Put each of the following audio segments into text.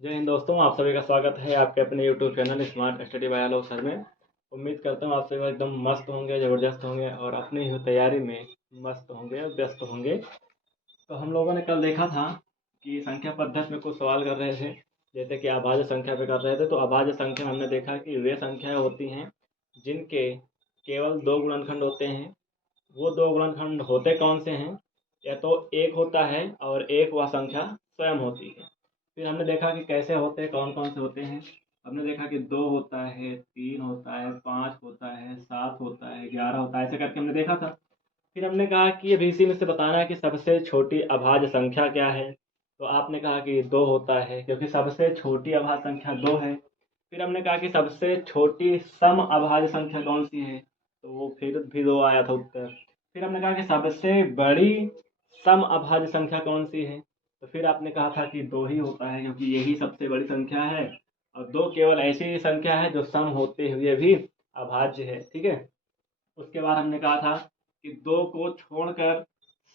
जय हिंद दोस्तों, आप सभी का स्वागत है आपके अपने YouTube channel smart study bye आलोक सर में। उम्मीद करता हूँ आप सभी एकदम मस्त होंगे, ज़बरदस्त होंगे और अपनी ही तैयारी में मस्त होंगे, व्यस्त होंगे। तो हम लोगों ने कल देखा था कि संख्या पद्धति में कुछ सवाल कर रहे थे, जैसे कि अभाज्य संख्या पे कर रहे थे। तो अभाज्य संख्या में हमने देखा कि वे संख्याएँ होती हैं जिनके केवल दो गुणनखंड होते हैं। वो दो गुणनखंड होते कौन से हैं? या तो एक होता है और एक वह संख्या स्वयं होती है। फिर हमने देखा कि कैसे होते हैं, कौन कौन से होते हैं। हमने देखा कि दो होता है, तीन होता है, पाँच होता है, सात होता है, 11 होता है, ऐसे करके हमने देखा था। फिर हमने कहा कि अब इसी में से बताना है कि सबसे छोटी अभाज्य संख्या क्या है। तो आपने कहा कि दो होता है, क्योंकि सबसे छोटी अभाज्य संख्या दो है। फिर हमने कहा कि सबसे छोटी सम अभाज्य संख्या कौन सी है, तो वो फिर भी दो आया था उत्तर। फिर हमने कहा कि सबसे बड़ी सम अभाज्य संख्या कौन सी है, तो फिर आपने कहा था कि दो ही होता है, क्योंकि यही सबसे बड़ी संख्या है और दो केवल ऐसी संख्या है जो सम होते हुए भी अभाज्य है। ठीक है। उसके बाद हमने कहा था कि दो को छोड़कर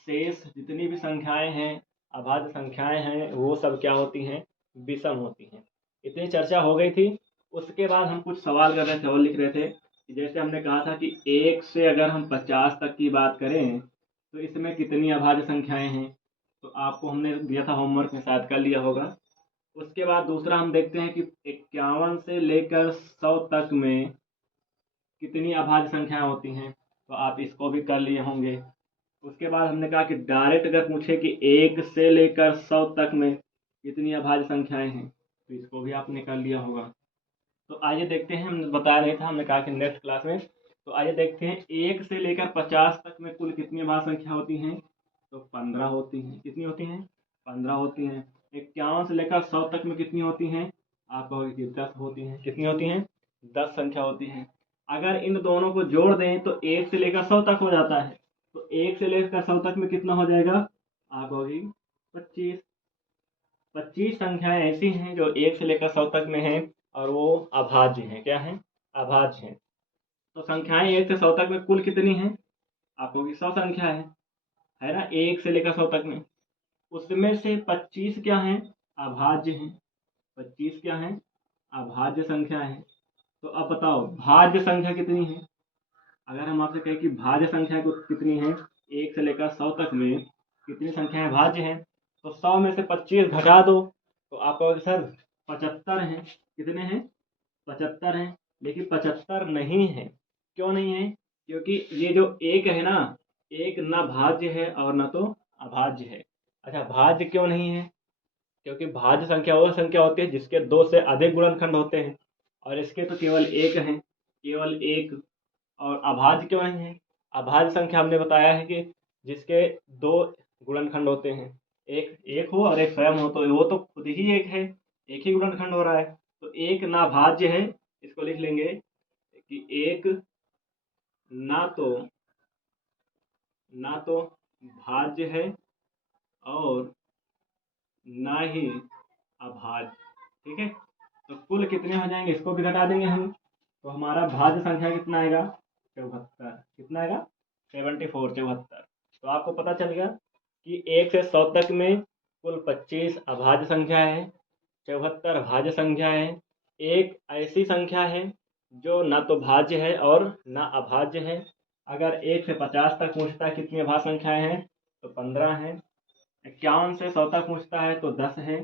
शेष जितनी भी संख्याएं हैं, अभाज्य संख्याएं हैं, वो सब क्या होती हैं? विषम होती हैं। इतनी चर्चा हो गई थी। उसके बाद हम कुछ सवाल कर रहे थे और लिख रहे थे कि जैसे हमने कहा था कि एक से अगर हम 50 तक की बात करें तो इसमें कितनी अभाज्य संख्याएं हैं। तो आपको हमने दिया था होमवर्क में, शायद कर लिया होगा। उसके बाद दूसरा हम देखते हैं कि 51 से लेकर 100 तक में कितनी अभाज्य संख्याएं होती हैं, तो आप इसको भी कर लिए होंगे। उसके बाद हमने कहा कि डायरेक्ट अगर पूछे कि 1 से लेकर 100 तक में कितनी अभाज्य संख्याएं हैं, तो इसको भी आपने कर लिया होगा। तो आइए देखते हैं, हमने बताया नहीं था, हमने कहा कि नेक्स्ट क्लास में। तो आइए देखते हैं 1 से लेकर 50 तक में कुल कितनी अभाज्य संख्या होती हैं। तो 15 होती हैं। कितनी होती हैं? 15 होती हैं। 51 से लेकर 100 तक में कितनी होती हैं? आप कहोगे कि 10 होती हैं। कितनी होती हैं? 10 संख्या होती हैं। अगर इन दोनों को जोड़ दें तो 1 से लेकर 100 तक हो जाता है। तो 1 से लेकर 100 तक में कितना हो जाएगा? आप कहोगे 25। 25 संख्याएं ऐसी हैं जो 1 से लेकर 100 तक में हैं और वो अभाज्य हैं। क्या हैं? अभाज्य हैं। तो संख्याएं 1 से 100 तक में कुल कितनी हैं? आप कहोगे 100 संख्या है ना, 1 से लेकर 100 तक में। उसमें से 25 क्या हैं? अभाज्य हैं। 25 क्या हैं? अभाज्य संख्या है। तो अब बताओ भाज्य संख्या कितनी है? अगर हम आपसे कहें कि भाज्य संख्या कितनी है, 1 से लेकर 100 तक में कितनी संख्याएं भाज्य हैं, तो 100 में से 25 घटा दो तो आप कहोगे सर 75 हैं। कितने हैं? 75 हैं। लेकिन 75 नहीं है। क्यों नहीं है? क्योंकि ये जो एक है ना, एक ना भाज्य है और ना तो अभाज्य है। अच्छा, भाज्य क्यों नहीं है? क्योंकि भाज्य संख्या वो संख्या होती है जिसके दो से अधिक गुणनखंड होते हैं, और इसके तो केवल एक हैं, केवल एक। और अभाज्य क्यों नहीं है? अभाज्य संख्या हमने बताया है कि जिसके दो गुणनखंड होते हैं, एक एक हो और एक स्वयं हो, तो वो तो खुद ही एक है, एक ही गुणनखंड हो रहा है। तो एक ना भाज्य है। इसको लिख लेंगे कि एक ना तो भाज्य है और ना ही अभाज्य। ठीक है। तो कुल कितने हो जाएंगे, इसको भी घटा देंगे हम। तो हमारा भाज्य संख्या कितना आएगा? 74। कितना आएगा? 74, 74। तो आपको पता चल गया कि 1 से 100 तक में कुल 25 अभाज्य संख्या है, 74 भाज्य संख्या है। एक ऐसी संख्या है जो ना तो भाज्य है और ना अभाज्य है। अगर 1 से 50 तक पूछता है कितनी अभाज्य संख्याएं हैं, तो 15 है। 51 से 100 तक पूछता है तो 10 है।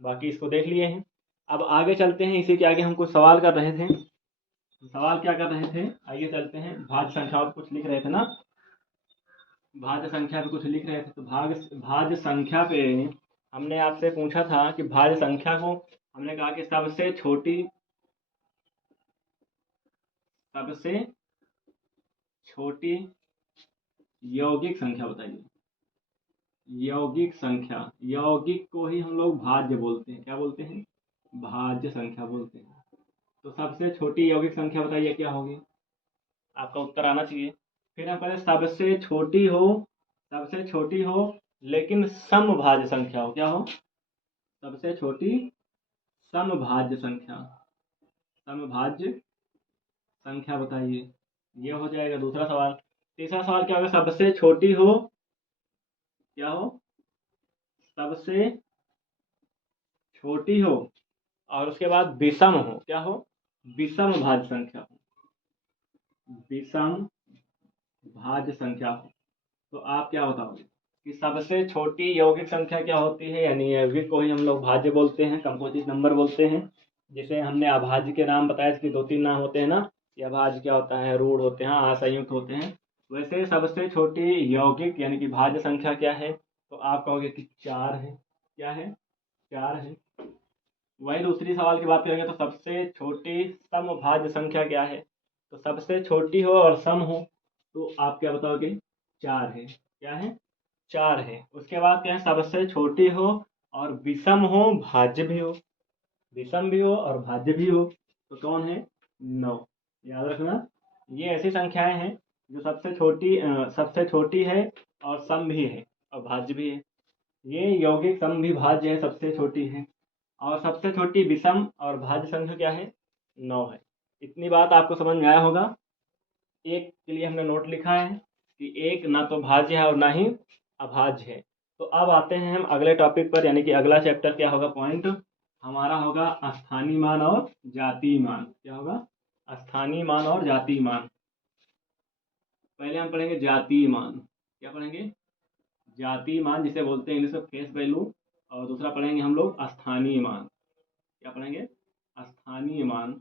बाकी इसको देख लिए हैं। अब आगे चलते हैं, इसी के आगे हम कुछ सवाल कर रहे थे। सवाल क्या कर रहे थे, आइए चलते हैं। भाज्य संख्या पर कुछ लिख रहे थे ना, भाज्य संख्या पे कुछ लिख रहे थे। तो भाज्य संख्या पे हमने आपसे पूछा था कि भाज्य संख्या को हमने कहा कि सबसे छोटी यौगिक संख्या बताइए। यौगिक संख्या, यौगिक को ही हम लोग भाज्य बोलते हैं। क्या बोलते हैं? भाज्य संख्या बोलते हैं। तो सबसे छोटी यौगिक संख्या बताइए क्या होगी? आपका उत्तर आना चाहिए। फिर हम कहें सबसे छोटी हो लेकिन समभाज्य संख्या हो। क्या हो? सबसे छोटी समभाज्य संख्या। समभाज्य संख्या बताइए। ये हो जाएगा दूसरा सवाल। तीसरा सवाल क्या होगा? सबसे छोटी हो, क्या हो? सबसे छोटी हो और उसके बाद विषम हो, क्या हो, विषम भाज्य संख्या हो, विषम भाज्य संख्या हो, तो आप क्या बताओगे कि सबसे छोटी यौगिक संख्या क्या होती है? यानी यौगिक को ही हम लोग भाज्य बोलते हैं, कंपोजिट नंबर बोलते हैं। जैसे हमने अभाज्य के नाम बताया, इसके 2-3 नाम होते हैं ना, कि अभाज्य क्या होता है, रूढ़ होते हैं, आसंयुक्त होते हैं। वैसे सबसे छोटी यौगिक यानी कि भाज्य संख्या क्या है? तो आप कहोगे कि 4 है। क्या है? 4 है। वही दूसरी सवाल की बात करेंगे तो सबसे छोटी समभाज्य संख्या क्या है? तो सबसे छोटी हो और सम हो तो आप क्या बताओगे? 4 है। क्या है? 4 है। उसके बाद क्या है? सबसे छोटी हो और विषम हो, भाज्य भी हो, विषम भी हो और भाज्य भी हो, तो कौन है? 9। याद रखना, ये ऐसी संख्याएं हैं जो सबसे छोटी है और सम भी है और भाज्य भी है। ये यौगिक सम भी भाज्य है, सबसे छोटी है, और सबसे छोटी विषम और भाज्य संख्या क्या है? 9 है। इतनी बात आपको समझ में आया होगा। एक के लिए हमने नोट लिखा है कि एक ना तो भाज्य है और ना ही अभाज्य है। तो अब आते हैं हम अगले टॉपिक पर, यानी कि अगला चैप्टर क्या होगा, पॉइंट हमारा होगा स्थानीय मान और जातीय मान। क्या होगा? स्थानीय मान और जातीय मान। पहले हम पढ़ेंगे जातीय मान। क्या पढ़ेंगे? जातीय मान, जिसे बोलते हैं इंग्लिश में फेस वैल्यू। और दूसरा पढ़ेंगे हम लोग स्थानीय मान। क्या पढ़ेंगे? स्थानीय मान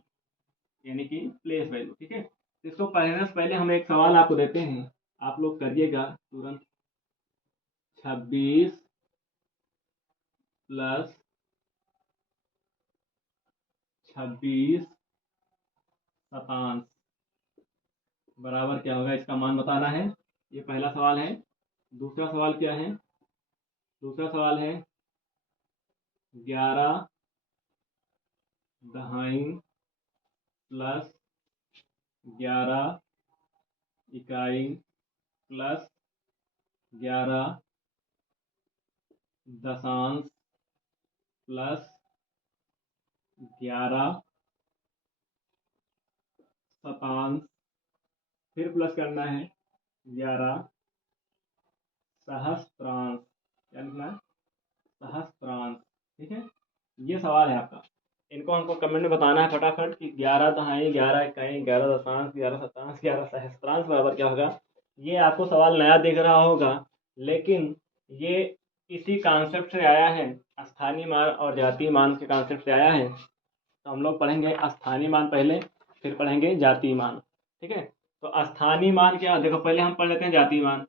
यानी कि प्लेस वैल्यू। ठीक है, तो इसको पढ़ने से पहले हम एक सवाल आपको देते हैं, आप लोग करिएगा तुरंत। 26 प्लस 26 शतांश बराबर क्या होगा? इसका मान बताना है। ये पहला सवाल है। दूसरा सवाल क्या है? दूसरा सवाल है 11 दहाई प्लस 11 इकाई प्लस 11 दशांश प्लस 11 शतांश, फिर प्लस करना है 11 सहस्त्रांश। क्या लिखना है? सहस्त्रांश। ठीक है, ये सवाल है आपका। इनको हमको कमेंट में बताना है फटाफट कि 11 दहाई, 11 इकाई, 11 दशांश, 11 शतांश, 11 सहस्त्रांश बराबर क्या होगा। ये आपको सवाल नया दिख रहा होगा, लेकिन ये इसी कॉन्सेप्ट से आया है, स्थानीय मान और जातीय मान के कॉन्सेप्ट से आया है। तो हम लोग पढ़ेंगे स्थानीय मान पहले, फिर पढ़ेंगे जातीय मान। ठीक है, तो स्थानीय मान क्या, देखो पहले हम पढ़ लेते हैं जातीय मान।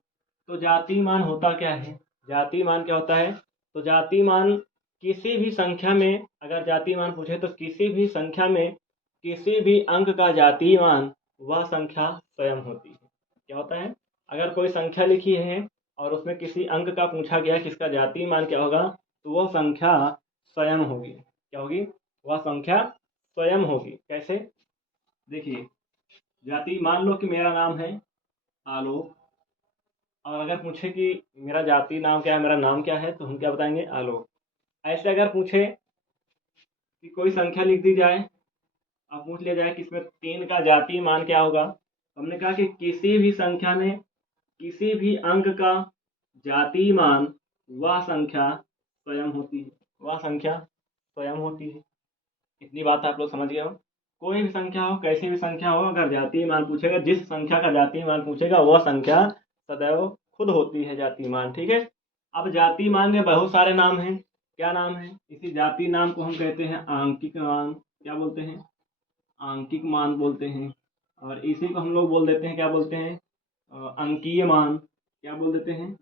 तो जातीय मान होता क्या है? जातीय मान क्या होता है? तो जातीय मान किसी भी संख्या में, अगर जातीय मान पूछे तो किसी भी संख्या में किसी भी अंक का जातीय मान वह संख्या स्वयं होती है। क्या होता है? अगर कोई संख्या लिखी है और उसमें किसी अंक का पूछा गया कि इसका जातीय मान क्या होगा, तो वह संख्या स्वयं होगी। क्या होगी? वह संख्या स्वयं होगी। कैसे? देखिए, जाति, मान लो कि मेरा नाम है आलोक, और अगर पूछे कि मेरा जाति नाम क्या है, मेरा नाम क्या है, तो हम क्या बताएंगे? आलोक। ऐसे अगर पूछे कि कोई संख्या लिख दी जाए, अब पूछ लिया जाए कि इसमें 3 का जातीय मान क्या होगा, तो हमने कहा कि किसी भी संख्या में किसी भी अंक का जातीय मान वह संख्या स्वयं होती है। वह संख्या स्वयं होती है। इतनी बात आप लोग समझ गए हो। कोई भी संख्या हो, कैसी भी संख्या हो, अगर जातीय मान पूछेगा, जिस संख्या का जातीय मान पूछेगा वह संख्या सदैव खुद होती है जातीय मान। ठीक है, अब जातीय मान में बहुत सारे नाम हैं। क्या नाम है? इसी जातीय नाम को हम कहते हैं आंकिक मान। क्या बोलते हैं? आंकिक मान बोलते हैं। और इसी को हम लोग बोल देते हैं, क्या बोलते हैं? अंकीय मान। क्या बोल देते हैं?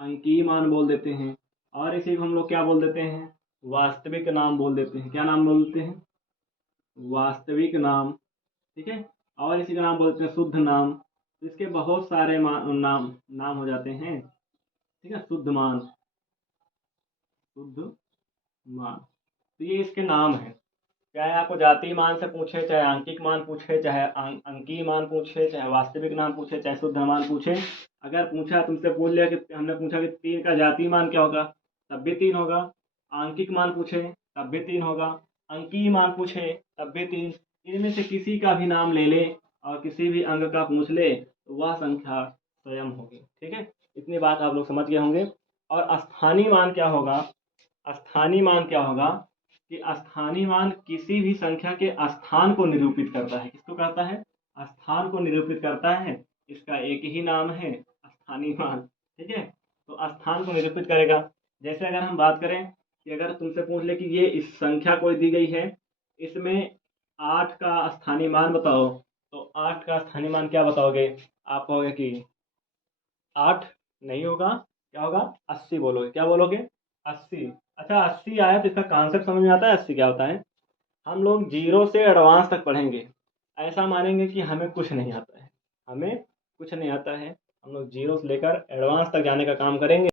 अंकीय मान बोल देते हैं। और इसी को हम लोग क्या बोल देते हैं? वास्तविक नाम बोल देते हैं। क्या नाम बोलते हैं? वास्तविक नाम। ठीक है, और इसी का नाम बोलते हैं शुद्ध नाम। तो इसके बहुत सारे नाम हो जाते हैं। ठीक है, शुद्ध मान, शुद्ध मान, तो ये इसके नाम है। चाहे आपको जातीय मान से पूछे, चाहे आंकिक मान पूछे, चाहे अंकीय मान पूछे, चाहे वास्तविक नाम पूछे, चाहे शुद्ध मान पूछे, अगर पूछा, तुमसे पूछ लिया कि हमने पूछा कि 3 का जातीय मान क्या होगा, तब भी 3 होगा। आंकिक मान पूछे तब भी 3 होगा। अंकीय मान पूछे तब भी 3। इनमें से किसी का भी नाम ले ले और किसी भी अंक का पूछ ले तो वह संख्या स्वयं होगी। ठीक है, इतनी बात आप लोग समझ गए होंगे। और स्थानीय मान क्या होगा? स्थानीय मान क्या होगा कि स्थानीय मान किसी भी संख्या के स्थान को निरूपित करता है। किसको करता है? स्थान को निरूपित करता है। इसका एक ही नाम है स्थानीय मान। ठीक है, तो स्थान को निरूपित करेगा। जैसे अगर हम बात करें कि अगर तुमसे पूछ ले कि ये इस संख्या कोई दी गई है, इसमें 8 का स्थानीय मान बताओ, तो 8 का स्थानीय मान क्या बताओगे? आप कहोगे कि 8 नहीं होगा, क्या होगा? 80 बोलोगे। क्या बोलोगे? 80। अच्छा, 80 आया तो इसका कॉन्सेप्ट समझ में आता है 80 क्या होता है? हम लोग जीरो से एडवांस तक पढ़ेंगे, ऐसा मानेंगे कि हमें कुछ नहीं आता है, हमें कुछ नहीं आता है, हम लोग जीरो से लेकर एडवांस तक जाने का काम करेंगे।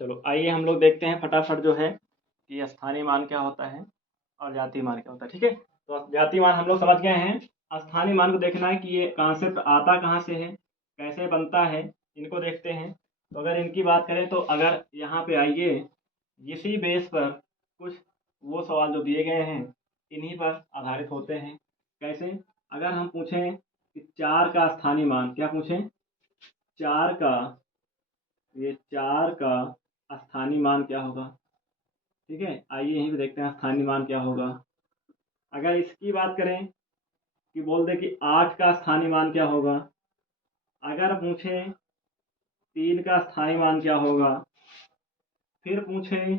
चलो आइए हम लोग देखते हैं फटाफट जो है कि स्थानीय मान क्या होता है और जातीय मान क्या होता है। ठीक है, तो जातीय मान हम लोग समझ गए हैं। स्थानीय मान को देखना है कि ये कॉन्सेप्ट आता कहाँ से है, कैसे बनता है, इनको देखते हैं। तो अगर इनकी बात करें तो अगर यहाँ पे आइए, इसी बेस पर कुछ वो सवाल जो दिए गए हैं इन्हीं पर आधारित होते हैं। कैसे? अगर हम पूछें कि 4 का स्थानीय मान, क्या पूछें? 4 का, ये 4 का स्थानीय मान क्या होगा? ठीक है, आइए यहीं पे देखते हैं स्थानीय मान क्या होगा। अगर इसकी बात करें कि बोल दे कि 8 का स्थानीय मान क्या होगा, अगर पूछे 3 का स्थानीय मान क्या होगा, फिर पूछे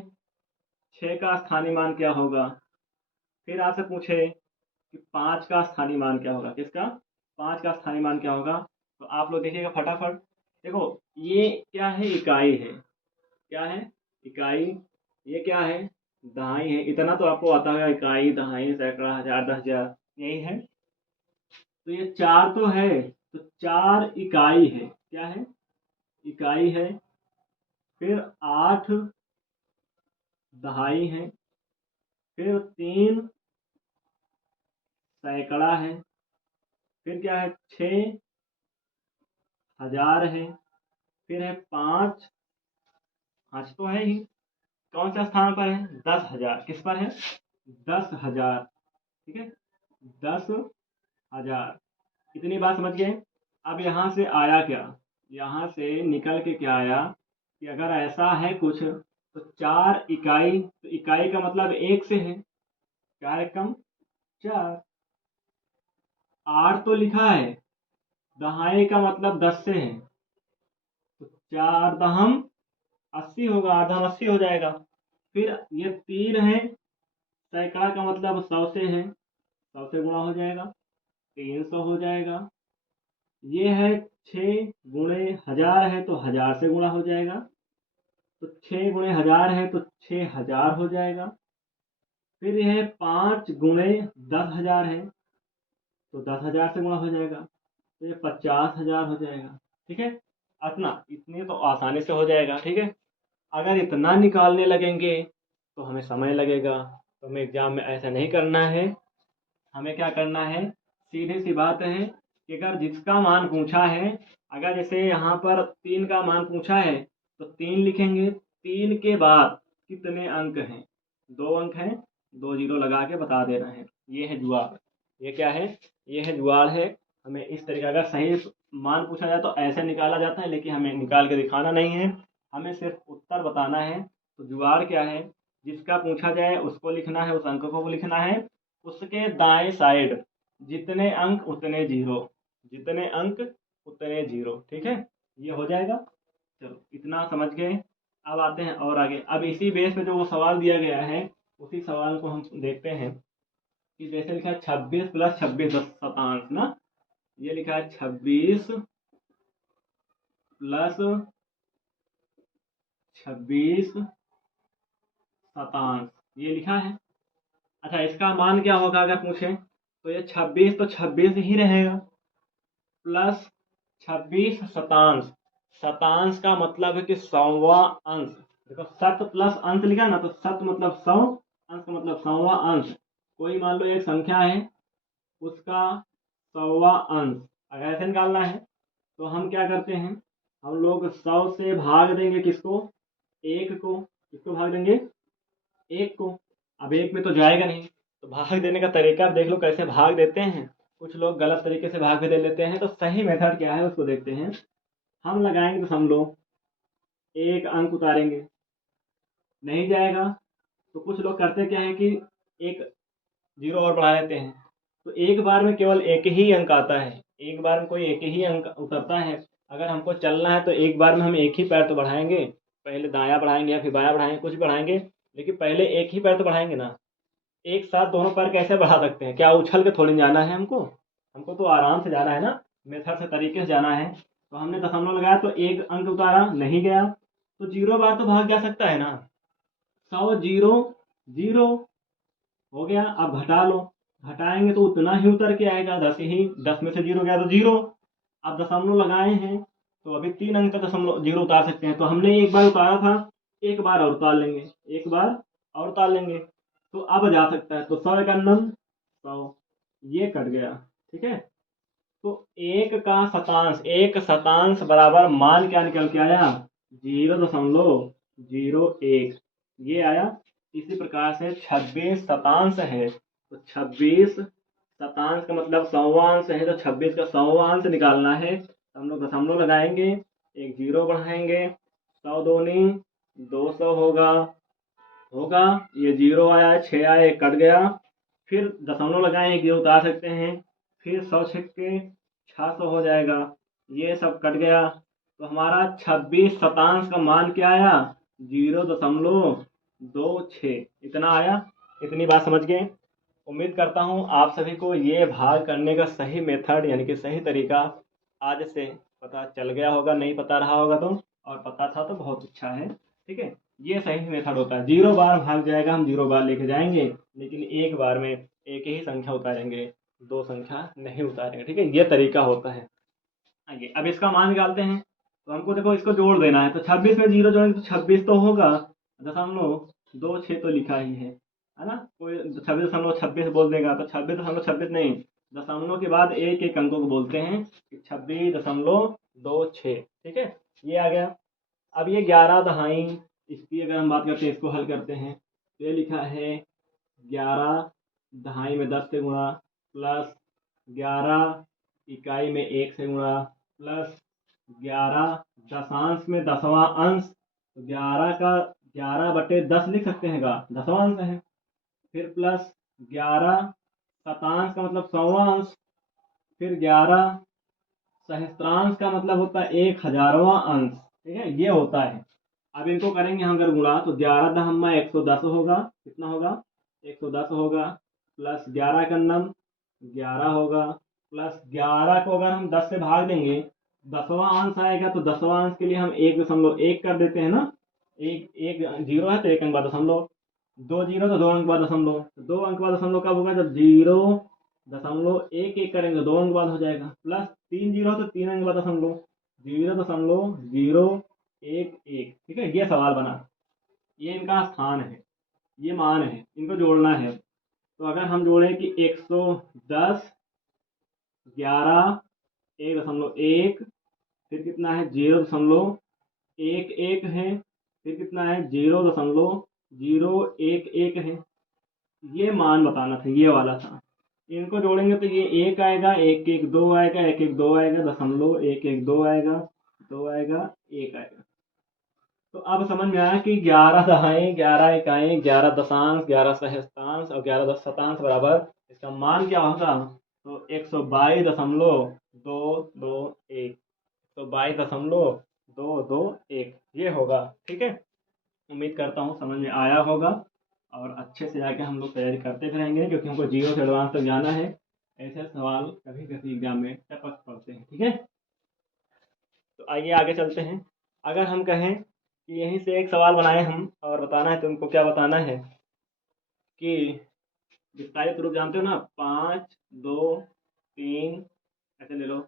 6 का स्थानीय मान क्या होगा, फिर आपसे पूछे कि 5 का स्थानीय मान क्या होगा, किसका? 5 का स्थानीय मान क्या होगा, तो आप लोग देखिएगा फटाफट। देखो ये क्या है? इकाई है। क्या है? इकाई। ये क्या है? दहाई है। इतना तो आपको आता है, इकाई, दहाई, सैकड़ा, हजार, 10,000, यही है। तो ये 4 तो है, तो 4 इकाई है। क्या है? इकाई है। फिर 8 दहाई है। फिर 3 सैकड़ा है। फिर क्या है? 6 हजार है। फिर है 5, 5 तो है ही, कौन सा स्थान पर है? 10,000। किस पर है? 10,000। ठीक है, 10,000। इतनी बात समझ गए। अब यहाँ से आया क्या? यहाँ से निकल के क्या आया कि अगर ऐसा है कुछ तो 4 इकाई, तो इकाई का मतलब 1 से है, 4 एकम 4। 8 तो लिखा है, दहाई का मतलब 10 से है, तो 4 दहम 80 होगा, 8 दहम 80 हो जाएगा। फिर ये 3 है, सैकड़ा का मतलब 100 से है, 100 से गुणा हो जाएगा, 300 हो जाएगा। ये है 6 गुणे हजार है, तो 1000 से गुणा हो जाएगा, तो 6 गुणे हजार है तो 6,000 हो जाएगा। फिर यह है 5 गुणे 10,000 है, तो 10,000 से गुणा हो जाएगा, तो ये 50,000 हो जाएगा। ठीक है, इतने तो आसानी से हो जाएगा। ठीक है, अगर इतना निकालने लगेंगे तो हमें समय लगेगा, तो हमें एग्जाम में ऐसा नहीं करना है। हमें क्या करना है? सीधी सी बात है कि अगर जिसका मान पूछा है, अगर जैसे यहाँ पर 3 का मान पूछा है तो 3 लिखेंगे, 3 के बाद कितने अंक हैं? 2 अंक हैं, 2 जीरो लगा के बता देना है। ये है जुगाड़। ये क्या है? ये है जुगाड़ है। हमें इस तरीके, अगर सही मान पूछा जाए तो ऐसे निकाला जाता है, लेकिन हमें निकाल के दिखाना नहीं है, हमें सिर्फ उत्तर बताना है। तो जुगाड़ क्या है? जिसका पूछा जाए उसको लिखना है, उस अंक को लिखना है, उसके दाएं साइड जितने अंक उतने जीरो, जितने अंक उतने जीरो। ठीक है, ये हो जाएगा। चलो इतना समझ गए। अब आते हैं और आगे। अब इसी बेस पे जो वो सवाल दिया गया है उसी सवाल को हम देखते हैं कि जैसे लिखा है 26 + 26 शतांश ना, ये लिखा है 26 + 26 शतांश, ये लिखा है। अच्छा, इसका मान क्या होगा अगर पूछे? तो ये 26 तो 26 ही रहेगा, प्लस 26 शतांश। शतांश का मतलब है कि 100वां अंश। देखो शत प्लस अंश लिखा ना, तो शत मतलब 100, अंश का मतलब 100वां अंश। कोई मान लो एक संख्या है, उसका 100वां अंश अगर ऐसे निकालना है तो हम क्या करते हैं? हम लोग 100 से भाग देंगे किसको? 1 को। किसको भाग देंगे? 1 को। अब 1 में तो जाएगा नहीं, तो भाग देने का तरीका आप देख लो कैसे भाग देते हैं। कुछ लोग गलत तरीके से भाग भी दे लेते हैं, तो सही मेथड क्या है उसको देखते हैं। हम लगाएंगे तो समझ लो 1 अंक उतारेंगे, नहीं जाएगा। तो कुछ लोग करते क्या है कि एक जीरो और बढ़ा लेते हैं। तो एक बार में केवल एक ही अंक आता है, एक बार में कोई एक ही अंक उतरता है। अगर हमको चलना है तो एक बार में हम एक ही पैर तो बढ़ाएंगे, पहले दायां बढ़ाएंगे या फिर बायां बढ़ाएंगे, कुछ भी बढ़ाएंगे, लेकिन पहले एक ही पैर तो बढ़ाएंगे ना। एक साथ दोनों पैर कैसे बढ़ा सकते हैं? क्या उछल के थोड़ी जाना है हमको? हमको तो आराम से जाना है ना, मेथड से, तरीके से जाना है। तो हमने दशमलव लगाया तो एक अंक उतारा, नहीं गया, तो जीरो बार तो भाग जा सकता है ना। 100 जीरो जीरो हो गया। अब घटा लो, घटाएंगे तो उतना ही उतर के आएगा, 10 ही, 10 में से जीरो गया तो जीरो। अब दशमलव लगाए हैं तो अभी 3 अंक का दशमलव जीरो उतार सकते हैं, तो हमने एक बार उतारा था, एक बार और उतार लेंगे, एक बार और उतार लेंगे, तो अब जा सकता है। तो 100 इक्यानम 100, ये कट गया। ठीक है। तो एक का शतांश, एक शतांश बराबर मान क्या निकल के आया? 0.01, ये आया। इसी प्रकार से 26 शतांश है, तो 26 शतांश का मतलब सौवांश है, तो 26 का सौवांश निकालना है, तो हम लोग दशमलव लगाएंगे, एक जीरो बढ़ाएंगे, 100 दूनी 200 होगा, होगा, ये जीरो आया, 6 आया, एक कट गया, फिर दशमलव लगाएं, एक ये उतार सकते हैं, फिर 100 छक्के 600 हो जाएगा, ये सब कट गया। तो हमारा 26 शतांश का मान क्या आया? 0.26, इतना आया। इतनी बात समझ गए? उम्मीद करता हूँ आप सभी को ये भाग करने का सही मेथड यानी कि सही तरीका आज से पता चल गया होगा, नहीं पता रहा होगा तो, और पता था तो बहुत अच्छा है। ठीक है, ये सही मेथड होता है। 0 बार भाग जाएगा, हम 0 बार लेके जाएंगे, लेकिन एक बार में एक ही संख्या उतारेंगे, दो संख्या नहीं उतारेंगे। ठीक है, ये तरीका होता है। आइए अब इसका मान निकालते हैं। तो हमको देखो इसको जोड़ देना है, तो 26 में जीरो जोड़ेंगे तो 26 तो होगा, 0.26 तो लिखा ही है ना। कोई 26.26 बोल देगा तो 26.26 नहीं, दशमलव के बाद एक एक अंकों को बोलते हैं कि 26.26। ठीक है, ये आ गया। अब ये 11 दहाई, इसकी अगर हम बात करते हैं, इसको हल करते हैं, तो ये लिखा है 11 दहाई में 10 से गुणा, प्लस 11 इकाई में 1 से गुणा, प्लस 11 दशांश में 10वां अंश, तो 11 का 11/10 लिख सकते हैं का, 10वां अंश है। फिर प्लस 11 शतांश का मतलब 100वां अंश, फिर 11 सहस्त्रांश का मतलब होता है 1000वां अंश। ठीक है, ये होता है। अब इनको करेंगे हम अगर गुणा, तो 11 दहम्मा 110 होगा, कितना होगा? 110 होगा, प्लस 11 का नम 11 होगा, प्लस 11 को अगर हम 10 से भाग देंगे, 10वां अंश आएगा, तो 10वां अंश के लिए हम 1.1 कर देते हैं ना। एक एक जीरो है तो एक अंक बाद दशमलव, दो जीरो तो दो अंक बाद दशमलव, तो दो अंक बाद दशमलव कब होगा? जब 0.11 करेंगे, दो अंक बाद हो जाएगा, प्लस 3 जीरो तो 3 अंक बाद दशमलव, 0.011। ठीक है, ये सवाल बना, ये इनका स्थान है, ये मान है, इनको जोड़ना है। तो अगर हम जोड़ें कि 110 11 1.1, फिर कितना है? 0.11 है, फिर कितना है? 0.011 है। ये मान बताना था, ये वाला था। इनको जोड़ेंगे तो ये एक आएगा, एक एक दो आएगा, एक एक दो आएगा, दशमलव एक एक दो आएगा, दो आएगा, एक आएगा। तो अब समझ में आया कि 11 दहाई, 11 इकाई, 11 दशांश, 11 सहस्त्रांश और 11 शतांश बराबर इसका मान क्या होगा? तो 122.221, 122.221 ये होगा। ठीक है, उम्मीद करता हूँ समझ में आया होगा, और अच्छे से जाके हम लोग तैयारी करते भी रहेंगे, क्योंकि हमको जीरो से एडवांस तक जाना है। ऐसे सवाल कभी कभी एग्जाम में टपक पड़ते हैं। ठीक है, तो आइए आगे चलते हैं। अगर हम कहें कि यहीं से एक सवाल बनाए हम, और बताना है तुमको, क्या बताना है कि विस्तारित रूप जानते हो ना, 5 2 3, ऐसे ले लो,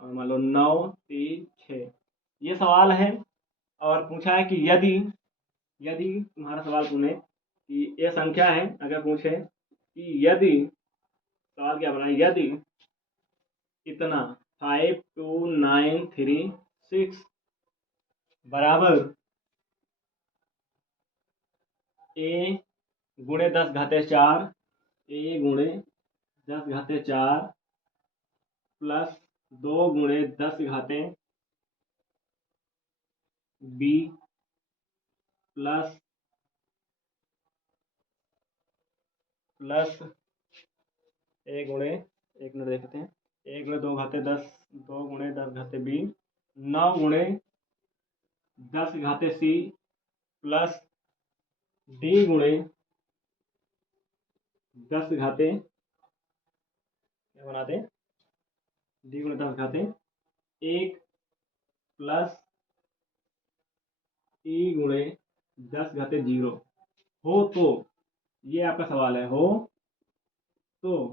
और मान लो 9 3 6, ये सवाल है। और पूछा है कि यदि, यदि तुम्हारा सवाल सुने कि ये संख्या है, अगर पूछे कि यदि, सवाल क्या बनाए, यदि इतना 52936 बराबर ए गुणे 10 घाते 4, ए गुणे 10 घाते 4 प्लस 2 गुणे 10 घाते बी प्लस प्लस ए गुणे, एक मिनट देखते हैं, ए गुणे 2 घाते 10, 2 गुणे 10 घाते 20, 9 गुणे 10 घाते C प्लस D गुणे 10 घाते, क्या बनाते, D गुणे 10 घाते 1 प्लस E गुणे 10 घाते 0 हो तो, ये आपका सवाल है, हो तो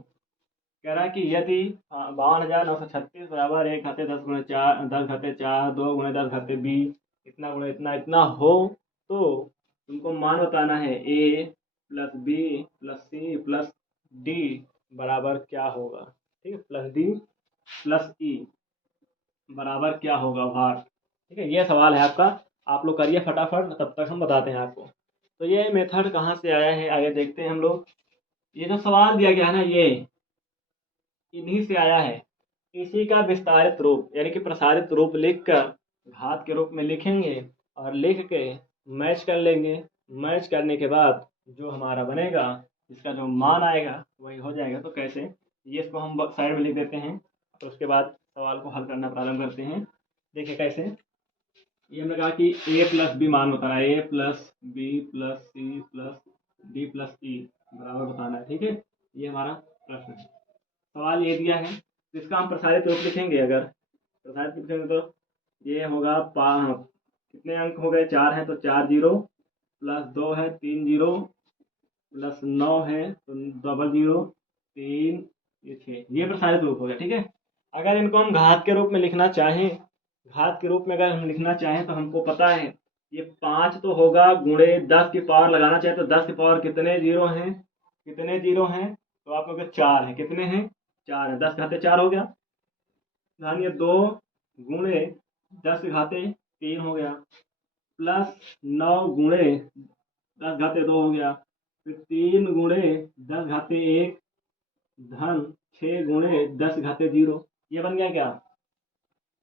कह रहा है कि यदि 52,936 बराबर 1 घाते 10 गुणे 4, 10 घाते 4, 2 गुणे 10 घाते 20, इतना गुणे इतना इतना हो तो तुमको मान बताना है A plus B plus C plus D बराबर क्या होगा। ठीक है, प्लस डी प्लस ई बराबर क्या होगा भार। ठीक है, ये सवाल है आपका, आप लोग करिए फटाफट, तब तक हम बताते हैं आपको। तो ये मेथड कहाँ से आया है आगे देखते हैं हम लोग। ये जो सवाल दिया गया है ना, ये इन्हीं से आया है। इसी का विस्तारित रूप यानी कि प्रसारित रूप लिखकर घात के रूप में लिखेंगे और लिख के मैच कर लेंगे। मैच करने के बाद जो हमारा बनेगा, इसका जो मान आएगा वही हो जाएगा। तो कैसे, ये इसको हम साइड में लिख देते हैं, तो उसके बाद सवाल को हल करना प्रारंभ करते हैं। देखिए कैसे, ये हमने कहा कि ए प्लस बी मान बताना है, A plus B plus C plus D plus E बराबर बताना है। ठीक है, ये हमारा प्रश्न है। सवाल ये दिया है, तो इसका हम प्रसारित रूप लिखेंगे। अगर प्रसारित रूप लिखेंगे तो ये होगा, कितने अंक हो गए, 4 हैं तो 4 जीरो, प्लस 2 है 3 जीरो, प्लस 9 है तो डबल जीरो, 3, ये 6, ये प्रसारित रूप हो गया। ठीक है, अगर इनको हम घात के रूप में लिखना चाहें, घात के रूप में अगर हम लिखना चाहें तो हमको पता है ये 5 तो होगा, गुणे 10 की पावर लगाना चाहे तो 10 की पावर कितने जीरो हैं, कितने जीरो हैं, तो आप लोग 4 है, कितने हैं, 4 है, 10 घाते 4 हो गया। ध्यान, ये 2 गुणे 10 घाते 3 हो गया, प्लस 9 गुणे 10 घाते 2 हो गया, फिर 3 गुणे 10 घाते 1 धन 6 गुणे 10 घाते 0, ये बन गया क्या,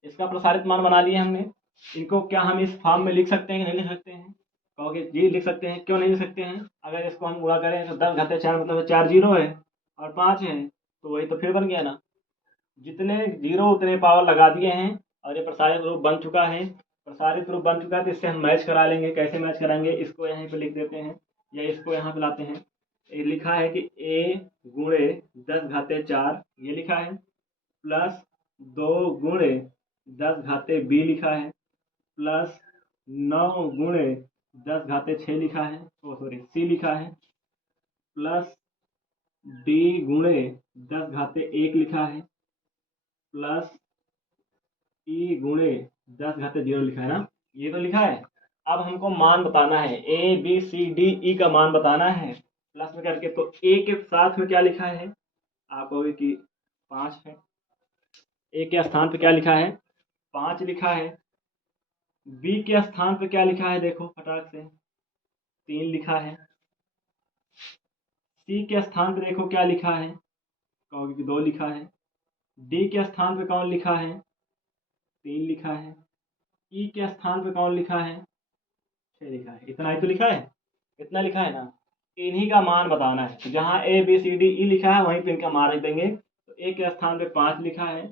इसका प्रसारित मान बना लिए हमने। इनको क्या हम इस फॉर्म में लिख सकते हैं कि नहीं लिख सकते हैं, कहोगे जी लिख सकते हैं, क्यों नहीं लिख सकते हैं। अगर इसको हम गुणा करें तो 10 घाते 4 मतलब 4 जीरो है और 5 है, तो वही तो फिर बन गया ना, जितने जीरो उतने पावर लगा दिए हैं और ये प्रसारित रूप बन चुका है। प्रसारित रूप बन चुका है तो इससे हम मैच करा लेंगे। कैसे मैच कराएंगे, इसको यहाँ पे लिख देते हैं या इसको यहाँ पे लाते हैं। ये लिखा है कि a गुणे 10 घाते 4 ये लिखा है, प्लस 2 गुणे 10 घाते b लिखा है, प्लस 9 गुणे 10 घाते 6 लिखा है, ओ सॉरी c लिखा है, प्लस d गुणे 10 घाते 1 लिखा है, प्लस ई गुणे 10 घाते 0 लिखा है ना, ये तो लिखा है। अब हमको मान बताना है, A B C D E का मान बताना है प्लस में करके। तो ए के साथ में क्या लिखा है, आप कहोगे कि 5 है, ए के स्थान पे क्या लिखा है, 5 लिखा है। बी के स्थान पे क्या लिखा है, देखो फटाक से, 3 लिखा है। सी के स्थान पे देखो क्या लिखा है, कहोगे कि 2 लिखा है। डी के स्थान पे कौन लिखा है, 3 लिखा है। ई के स्थान पे कौन लिखा है, 6 लिखा है। इतना ही तो लिखा है, इतना लिखा है ना, इन्हीं का मान बताना है। तो जहाँ A B C D E लिखा है वहीं पे इनका मान रख देंगे। तो ए के स्थान पे 5 लिखा है,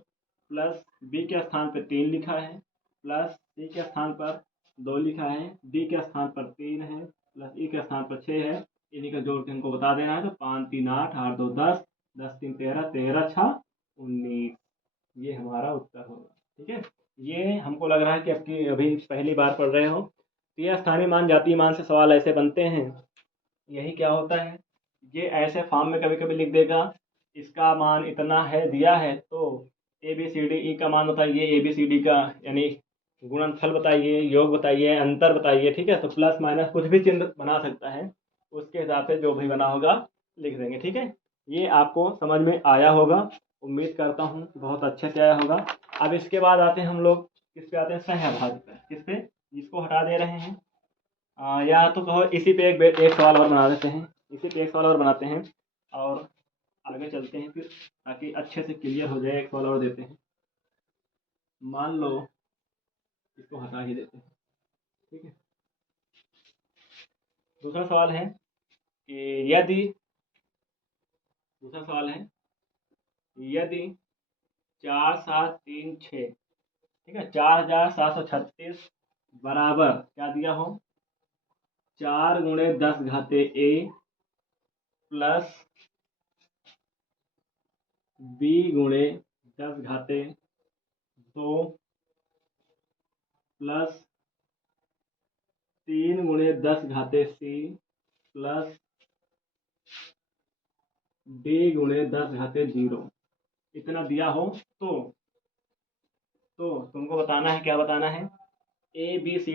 प्लस बी के स्थान पे 3 लिखा है, प्लस सी के स्थान पर 2 लिखा है, डी के स्थान पर 3 है, प्लस ई के स्थान पर 6 है। इन्हीं का जोड़ के इनको बता देना है। तो 5 3 8, 8 2 10, 10 3 13, 13 6 19, ये हमारा उत्तर होगा। ठीक है, ये हमको लग रहा है कि आपकी अभी पहली बार पढ़ रहे हो। तो ये स्थानीय मान जातीय मान से सवाल ऐसे बनते हैं। यही क्या होता है, ये ऐसे फॉर्म में कभी कभी लिख देगा, इसका मान इतना है दिया है तो A B C D E का मान बताइए, ए बी सी डी का यानी गुणनफल बताइए, योग बताइए, अंतर बताइए। ठीक है, तो प्लस माइनस कुछ भी चिन्ह बना सकता है, उसके हिसाब से जो भी बना होगा लिख देंगे। ठीक है, ये आपको समझ में आया होगा, उम्मीद करता हूँ बहुत अच्छे से आया होगा। अब इसके बाद आते हैं हम लोग किस पे आते हैं, सहअभाज्य पे। किस पे, इसको हटा दे रहे हैं। या तो कहो इसी पे एक सवाल और बना देते हैं, इसी पे एक सवाल और बनाते हैं और आगे चलते हैं फिर, ताकि अच्छे से क्लियर हो जाए। एक सवाल और देते हैं, मान लो इसको हटा ही देते हैं। ठीक है, दूसरा सवाल है कि यदि दूसरा सवाल है, यदि 4736, ठीक है, 4736 बराबर क्या दिया हो, 4 × 10⁻A plus B × 10⁻2 plus 3 × 10⁻C plus D × 10⁻0 इतना दिया हो तो तुमको बताना है, क्या बताना है, ए बी सी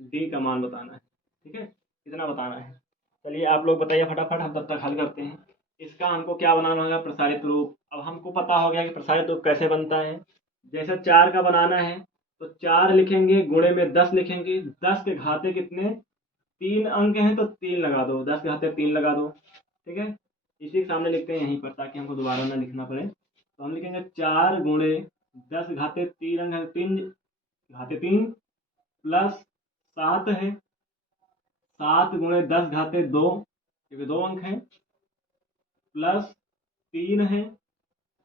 डी का मान बताना है, ठीक है, इतना बताना है। चलिए आप लोग बताइए फटाफट, हम तब तक हल करते हैं। इसका हमको क्या बनाना होगा, प्रसारित रूप। अब हमको पता हो गया कि प्रसारित रूप कैसे बनता है। जैसे 4 का बनाना है तो 4 लिखेंगे, गुणे में 10 लिखेंगे, 10 के घाते कितने, 3 अंक हैं तो 3 लगा दो, 10 के घाते 3 लगा दो, ठीक है। इसी के सामने लिखते हैं यहीं पर, ताकि हमको दोबारा ना लिखना पड़े। तो हम लिखेंगे 4 × 10⁻³ अंक है, 3 घाते 3 प्लस 7 है, 7 × 10⁻2 क्योंकि 2 अंक हैं, प्लस 3 है,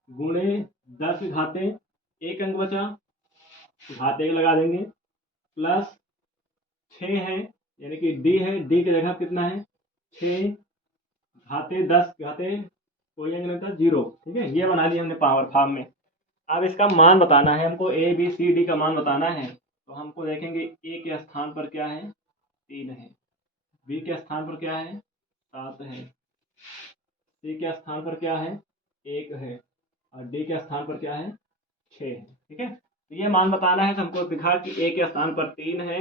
गुणे 10 घाते 1 अंक बचा, घाते 1 लगा देंगे, प्लस 6 है, यानी कि डी है, डी की जगह कितना है, 6 घाते 10 घाते कोई अंक नहीं था, 0, ठीक है। ये बना लिया हमने पावर फॉर्म में। अब इसका मान बताना है हमको, ए बी सी डी का मान बताना है। तो हमको देखेंगे ए के स्थान पर क्या है, 3 है, बी के स्थान पर क्या है, 7 है, सी के स्थान पर क्या है, 1 है, और डी के स्थान पर क्या है, 6 है, ठीक है। तो ये मान बताना है। तो हमको दिखा कि ए के स्थान पर 3 है,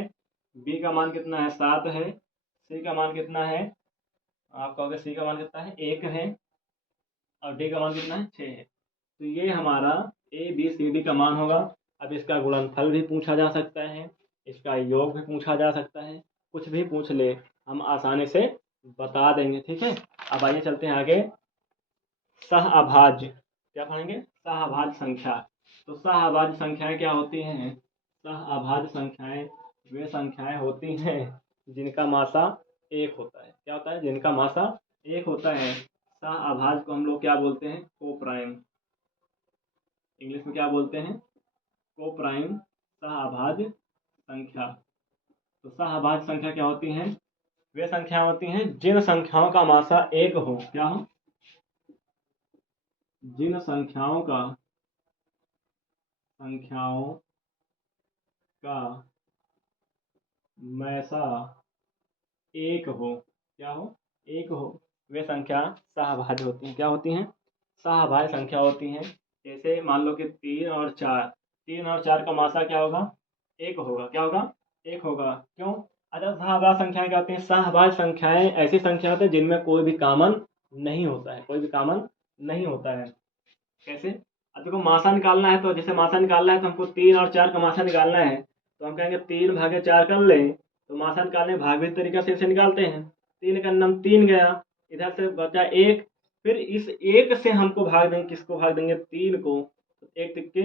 बी का मान कितना है, 7 है, सी का मान कितना है, आप कहोगे सी का मान कितना है, 1 है, और डी का मान कितना है, 6 है। तो ये हमारा ए बी सी डी का मान होगा। अब इसका गुणनफल भी पूछा जा सकता है, इसका योग भी पूछा जा सकता है, कुछ भी पूछ ले हम आसानी से बता देंगे, ठीक है। अब आइए चलते हैं आगे। सहअभाज्य, क्या पढ़ेंगे, सहअभाज्य संख्या। तो सहअभाज्य संख्याएं क्या होती हैं, सहअभाज्य संख्याएं वे संख्याएं होती हैं जिनका मासा 1 होता है। क्या होता है, जिनका मासा 1 होता है। सहअभाज्य को हम लोग क्या बोलते हैं, को प्राइम, इंग्लिश में क्या बोलते हैं, को प्राइम सहअभाज्य संख्या। तो सहअभाज्य संख्या क्या होती हैं, वे संख्या होती हैं जिन संख्याओं का मासा 1 हो, क्या हो, जिन संख्याओं का मैसा 1 हो, क्या हो, 1 हो, वे संख्या सहअभाज्य होती हैं। क्या होती हैं, सहअभाज्य संख्या होती हैं। जैसे मान लो कि 3 और 4 का मासा क्या होगा, 1 होगा, क्या होगा, 1 होगा। क्यों, अच्छा सहअभाज्य संख्याएं क्या होती हैं, सहअभाज्य संख्याएं ऐसी संख्या होती है जिनमें कोई भी कॉमन नहीं होता है, कोई भी कॉमन नहीं होता है। कैसे, अब देखो मासा निकालना है, तो जैसे मासा निकालना है तो हमको 3 और 4 का मासा निकालना है, तो हम कहेंगे 3/4 कर लें। तो मासा निकालने भागवत तरीका से इसे निकालते हैं, 3 का नम 3 गया, इधर से बचा 1, फिर इस 1 से हमको भाग देंगे, किसको भाग देंगे, 3 को, तो 1 तिक्के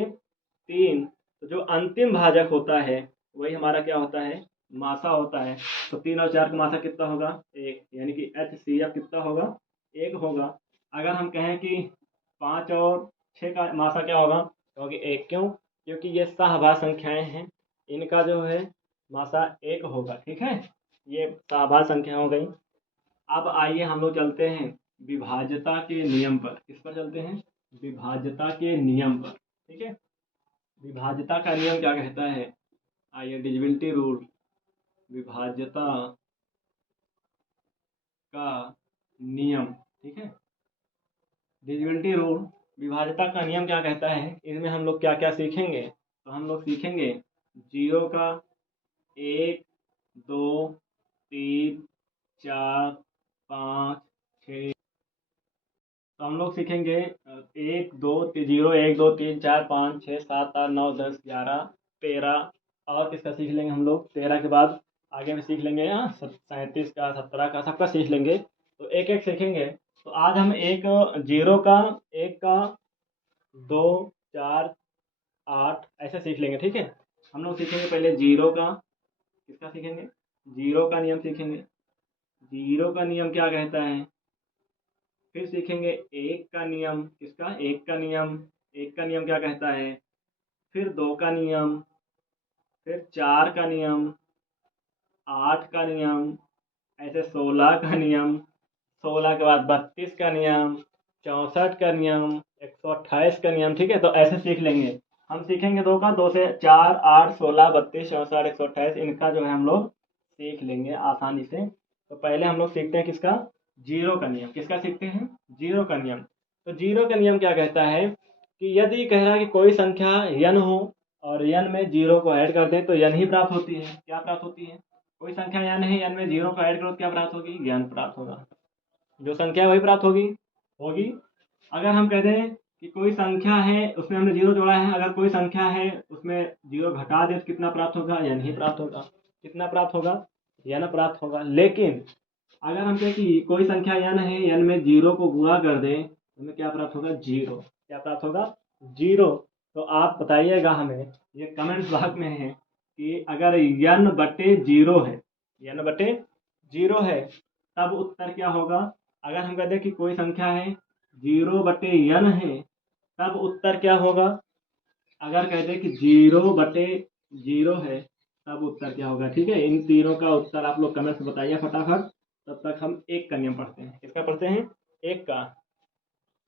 3। तो जो अंतिम भाजक होता है वही हमारा क्या होता है, मासा होता है। तो 3 और 4 का मासा कितना होगा, 1, यानी कि HCF कितना होगा, 1 होगा। अगर हम कहें कि 5 और 6 का मासा क्या होगा, क्योंकि 1, क्यों, क्योंकि ये सहअभाज्य संख्याएं हैं, इनका जो है मासा 1 होगा, ठीक है। ये सहअभाज्य संख्या हो गई। अब आइए हम लोग चलते हैं विभाज्यता के नियम पर। किस पर चलते हैं, विभाज्यता के नियम पर, ठीक है। विभाज्यता का नियम क्या कहता है, आइए, डिविजिबिलिटी रूल, विभाज्यता का नियम, ठीक है। डिविजिबिलिटी रूल, विभाज्यता का नियम क्या कहता है, इसमें हम लोग क्या क्या सीखेंगे, तो हम लोग सीखेंगे 0 का, 1 2 3 4 5 6। तो हम लोग सीखेंगे 1 2 0 1 2 3 4 5 6 7 8 9 10 11 13, और किसका सीख लेंगे हम लोग, 13 के बाद आगे में सीख लेंगे, 37 का, 17 का, सबका सीख लेंगे। तो एक एक सीखेंगे। तो आज हम एक 0 का, 1 का, 2 4 8 ऐसे सीख लेंगे, ठीक है। हम लोग सीखेंगे पहले 0 का, किसका सीखेंगे, 0 का नियम सीखेंगे। जीरो का नियम क्या कहता है। फिर सीखेंगे एक का नियम, किसका, एक का नियम। एक का नियम क्या कहता है। फिर दो का नियम, फिर चार का नियम, आठ का नियम, ऐसे 16 का नियम, 16 के बाद 32 का नियम, 64 का नियम, 128 का नियम। ठीक है, तो ऐसे सीख लेंगे। हम सीखेंगे दो का, दो से चार, 8, 16, 32, 64, 128, इनका जो है हम लोग सीख लेंगे आसानी से। तो पहले हम लोग सीखते हैं किसका, जीरो का नियम। किसका सीखते हैं, जीरो का नियम। तो जीरो का नियम क्या कहता है कि यदि कह रहा है कि कोई संख्या n हो और n में जीरो को ऐड कर दे तो n ही प्राप्त होती है। क्या प्राप्त होती है, कोई संख्या n है, n में जीरो को ऐड करो तो क्या प्राप्त होगी, ज्ञान प्राप्त होगा। जो संख्या है वही प्राप्त होगी होगी। अगर हम कहते हैं कि कोई संख्या है उसमें हमने जीरो जोड़ा है, अगर कोई संख्या है उसमें जीरो घटा दे तो कितना प्राप्त होगा, n ही प्राप्त होगा। कितना प्राप्त होगा, n प्राप्त होगा। लेकिन अगर हम कहें कि कोई संख्या n है, n में जीरो को गुणा कर दे तो हमें क्या प्राप्त होगा, जीरो। क्या प्राप्त होगा, जीरो। तो आप बताइएगा हमें, ये कमेंट्स बॉक्स में है कि अगर n बटे जीरो है, n बटे जीरो है, तब उत्तर क्या होगा। अगर हम कहते हैं कि कोई संख्या है जीरो बटे n है, तब उत्तर क्या होगा। अगर कहते हैं कि जीरो बटे जीरो है, तब उत्तर क्या होगा। ठीक है, इन तीनों का उत्तर आप लोग कमेंट्स में बताइए फटाफट। तब तक हम एक का नियम पढ़ते हैं। किसका पढ़ते हैं, एक का।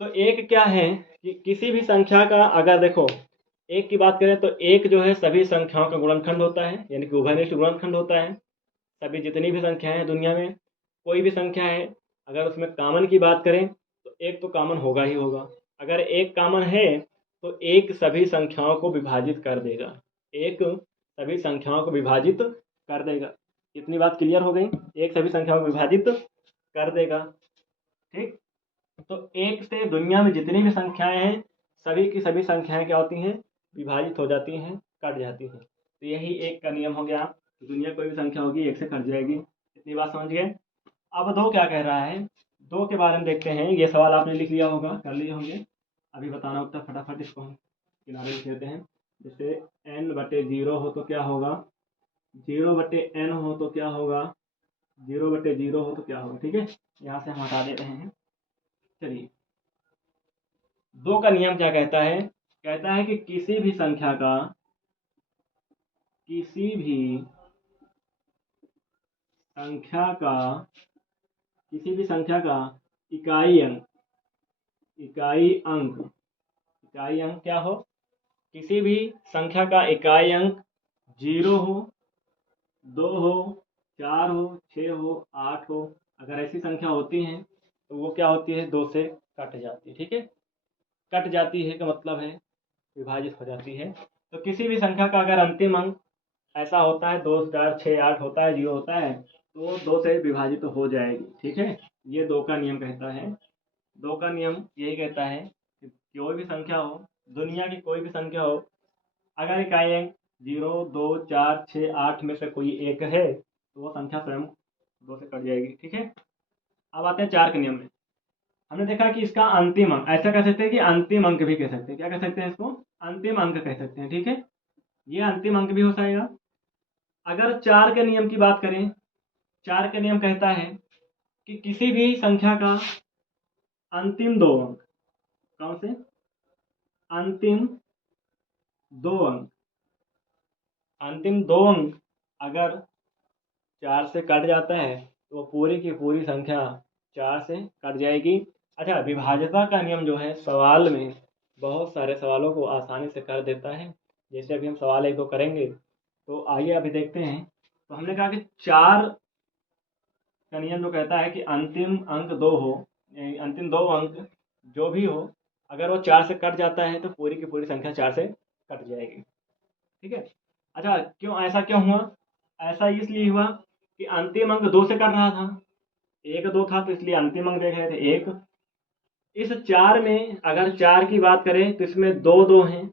तो एक क्या है कि किसी भी संख्या का, अगर देखो एक की बात करें तो एक जो है सभी संख्याओं का गुणनखंड होता है, यानी कि उभयनिष्ठ गुणनखंड होता है। सभी जितनी भी संख्याएं हैं दुनिया में, कोई भी संख्या है, अगर उसमें कामन की बात करें तो एक तो कामन होगा ही होगा। अगर एक कामन है तो एक सभी संख्याओं को विभाजित कर देगा। एक सभी संख्याओं को विभाजित कर देगा। इतनी बात क्लियर हो गई, एक सभी संख्याओं को विभाजित कर देगा। ठीक, तो एक से दुनिया में जितनी भी संख्याएं हैं, सभी की सभी संख्याएं क्या होती हैं, विभाजित हो जाती हैं, कट जाती हैं। तो यही एक का नियम हो गया, दुनिया कोई भी संख्या होगी एक से कट जाएगी। इतनी बात समझ गए। अब दो क्या कह रहा है, दो के बारे में देखते हैं। ये सवाल आपने लिख लिया होगा, कर लिए होंगे। अभी बताना उत्तर फटाफट, इसको हम किनारे लिख लेते हैं। जैसे n बटे जीरो हो तो क्या होगा, जीरो बटे n हो तो क्या होगा, जीरो बटे जीरो हो तो क्या होगा। ठीक है, यहाँ से हम हटा दे रहे हैं। चलिए, दो का नियम क्या कहता है, कहता है कि किसी भी संख्या का, किसी भी संख्या का, किसी भी संख्या का इकाई अंक, इकाई अंक, इकाई अंक क्या हो, किसी भी संख्या का इकाई अंक जीरो हो, दो हो, चार हो, छः हो, आठ हो, अगर ऐसी संख्या होती हैं तो वो क्या होती है, दो से कट जाती है। ठीक है, कट जाती है का मतलब है विभाजित हो जाती है। तो किसी भी संख्या का अगर अंतिम अंक ऐसा होता है, दो, चार, छः, आठ होता है, जीरो होता है, तो दो से विभाजित तो हो जाएगी। ठीक है, ये दो का नियम कहता है। दो का नियम यही कहता है कि कोई भी संख्या हो, दुनिया की कोई भी संख्या हो, अगर इकाई अंक जीरो, दो, चार, छः, आठ में से कोई एक है तो वो संख्या स्वयं दो से कट जाएगी। ठीक है, अब आते हैं चार के नियम में। हमने देखा कि इसका अंतिम अंक, ऐसा कह सकते हैं कि अंतिम अंक भी कह सकते हैं। क्या कह सकते हैं इसको, अंतिम अंक कह सकते हैं। ठीक है, ये अंतिम अंक भी हो जाएगा। अगर चार के नियम की बात करें, चार के नियम कहता है कि किसी भी संख्या का अंतिम दो अंक, कौन से, अंतिम दो अंक, अंतिम दो अंक अगर चार से कट जाता है तो पूरी की पूरी संख्या चार से कट जाएगी। अच्छा, विभाज्यता का नियम जो है सवाल में बहुत सारे सवालों को आसानी से कर देता है। जैसे अभी हम सवाल एक दो करेंगे, तो आइए अभी देखते हैं। तो हमने कहा कि चार का नियम जो कहता है कि अंतिम अंक दो हो, अंतिम दो अंक जो भी हो, अगर वो चार से कट जाता है तो पूरी की पूरी संख्या चार से कट जाएगी। ठीक है, अच्छा क्यों, ऐसा क्यों हुआ, ऐसा इसलिए हुआ कि अंतिम अंक दो से कट रहा था, एक दो था तो इसलिए अंतिम अंक देख रहे थे एक। इस चार में अगर चार की बात करें तो इसमें दो दो हैं,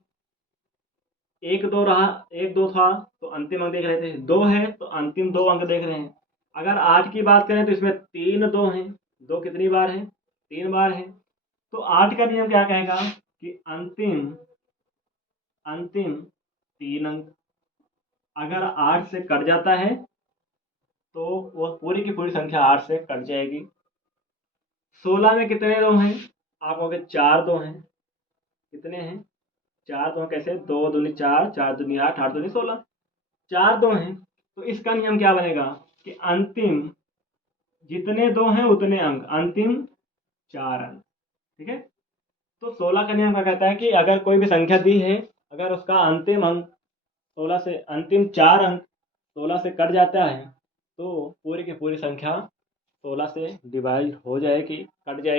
एक दो रहा, एक दो था तो अंतिम अंक देख रहे थे, दो है तो अंतिम दो अंक देख रहे हैं। अगर आठ की बात करें तो इसमें तीन दो हैं, दो कितनी बार है, तीन बार है। तो आठ का नियम क्या कहेगा कि अंतिम, अंतिम तीन अंक, अगर आठ से कट जाता है तो वो पूरी की पूरी संख्या 8 से कट जाएगी। 16 में कितने 2 हैं? आप कहोगे 4 2 हैं। कितने हैं? 4 2 कैसे? 2 दूनी 4, 4 दूनी 8, 8 दूनी 16। 4 2 हैं। तो इसका नियम क्या बनेगा कि अंतिम जितने 2 हैं उतने अंक, अंतिम 4 अंक। ठीक है। तो 16 का नियम क्या कहता है कि अगर कोई भी संख्या दी है, अगर उसका अंतिम अंक 16 से, अंतिम 4 अंक 16 से कट जाता है, तो पूरी की पूरी संख्या 16 से डिवाइड हो जाएगी, कट जाएगी।